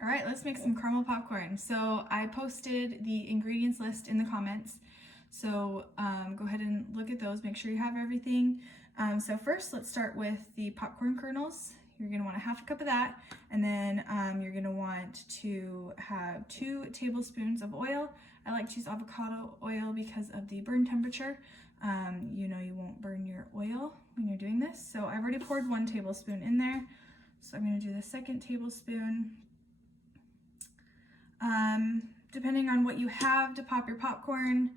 All right, let's make some caramel popcorn. So I posted the ingredients list in the comments. So go ahead and look at those, make sure you have everything. So first, let's start with the popcorn kernels. You're gonna want a half a cup of that. And then you're gonna want to have 2 tablespoons of oil. I like to use avocado oil because of the burn temperature. You know you won't burn your oil when you're doing this. So I've already poured 1 tablespoon in there. So I'm gonna do the 2nd tablespoon. Depending on what you have to pop your popcorn,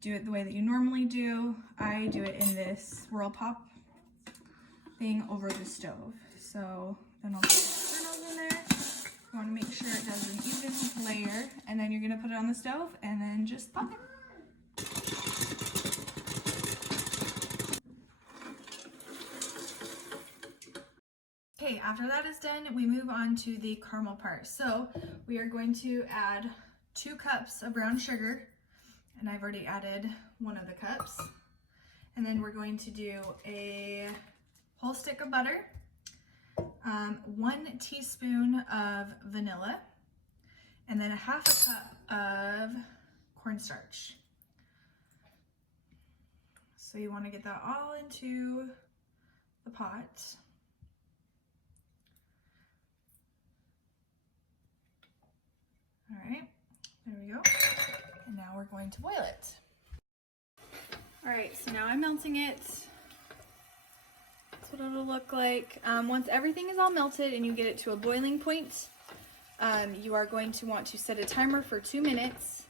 do it the way that you normally do. I do it in this Whirl Pop thing over the stove. So then I'll put the kernels in there. You want to make sure it does an even layer, and then you're going to put it on the stove and then just pop it. Okay, after that is done, we move on to the caramel part. So we are going to add 2 cups of brown sugar, and I've already added 1 of the cups. And then we're going to do a whole stick of butter, 1 teaspoon of vanilla, and then a half a cup of cornstarch. So you want to get that all into the pot. All right, there we go. And now we're going to boil it. All right, so now I'm melting it. That's what it'll look like. Once everything is all melted and you get it to a boiling point, you are going to want to set a timer for 2 minutes.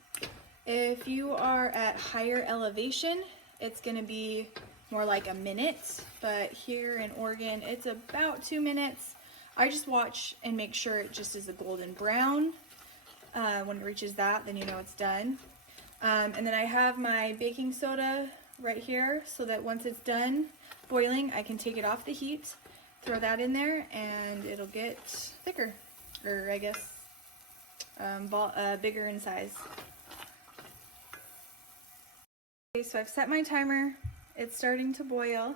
If you are at higher elevation, it's gonna be more like a minute, but here in Oregon, it's about 2 minutes. I just watch and make sure it just is a golden brown. When it reaches that, then you know it's done. And then I have my baking soda right here so that once it's done boiling, I can take it off the heat, throw that in there, and it'll get thicker, or I guess bigger in size. Okay, so I've set my timer. It's starting to boil,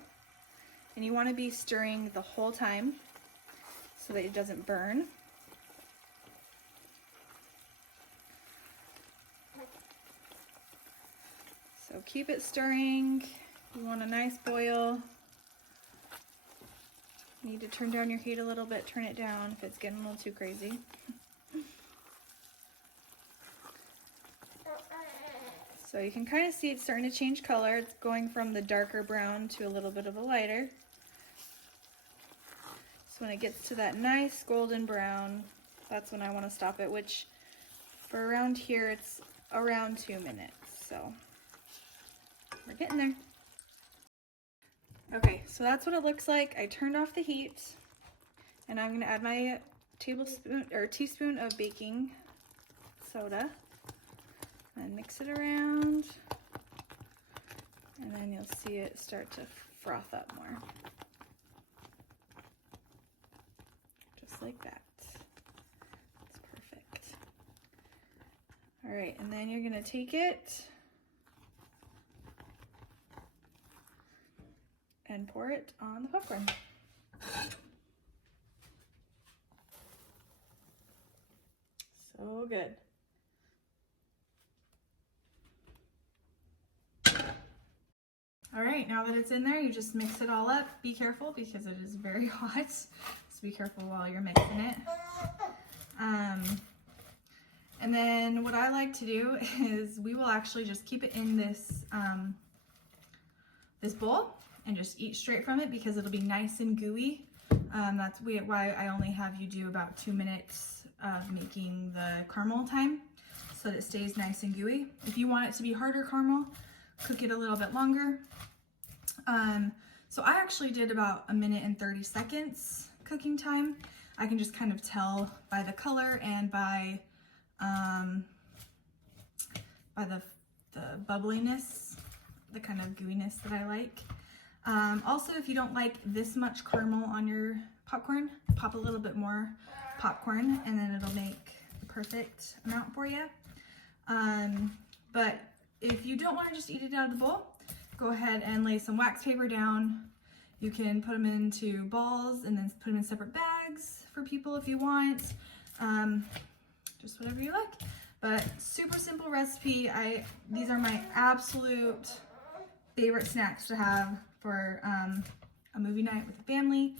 and you want to be stirring the whole time so that it doesn't burn. So keep it stirring. You want a nice boil. You need to turn down your heat a little bit, turn it down if it's getting a little too crazy. So you can kind of see it's starting to change color. It's going from the darker brown to a little bit of a lighter. So when it gets to that nice golden brown, that's when I want to stop it, which for around here, it's around 2 minutes. So we're getting there. Okay, so that's what it looks like. I turned off the heat, and I'm gonna add my tablespoon or teaspoon of baking soda and mix it around, and then you'll see it start to froth up more. Just like that. That's perfect. All right, and then you're gonna take it and pour it on the popcorn. So good. All right, now that it's in there, you just mix it all up. Be careful because it is very hot, so be careful while you're mixing it. And then what I like to do is we will actually just keep it in this, this bowl and just eat straight from it because it'll be nice and gooey. That's why I only have you do about 2 minutes of making the caramel time so that it stays nice and gooey. If you want it to be harder caramel, cook it a little bit longer. So I actually did about 1 minute and 30 seconds cooking time. I can just kind of tell by the color and by the bubbliness, the kind of gooiness that I like. Also, if you don't like this much caramel on your popcorn, pop a little bit more popcorn and then it'll make the perfect amount for you. But if you don't want to just eat it out of the bowl, go ahead and lay some wax paper down You can put them into balls and then put them in separate bags for people if you want. Just whatever you like. But super simple recipe. These are my absolute favorite snacks to have for a movie night with the family.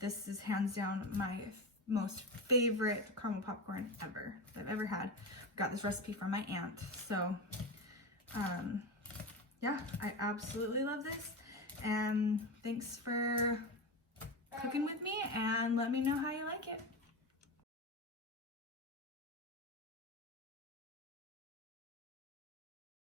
This is hands down my most favorite caramel popcorn ever that I've ever had. Got this recipe from my aunt. So yeah, I absolutely love this. And thanks for cooking with me, and let me know how you like it.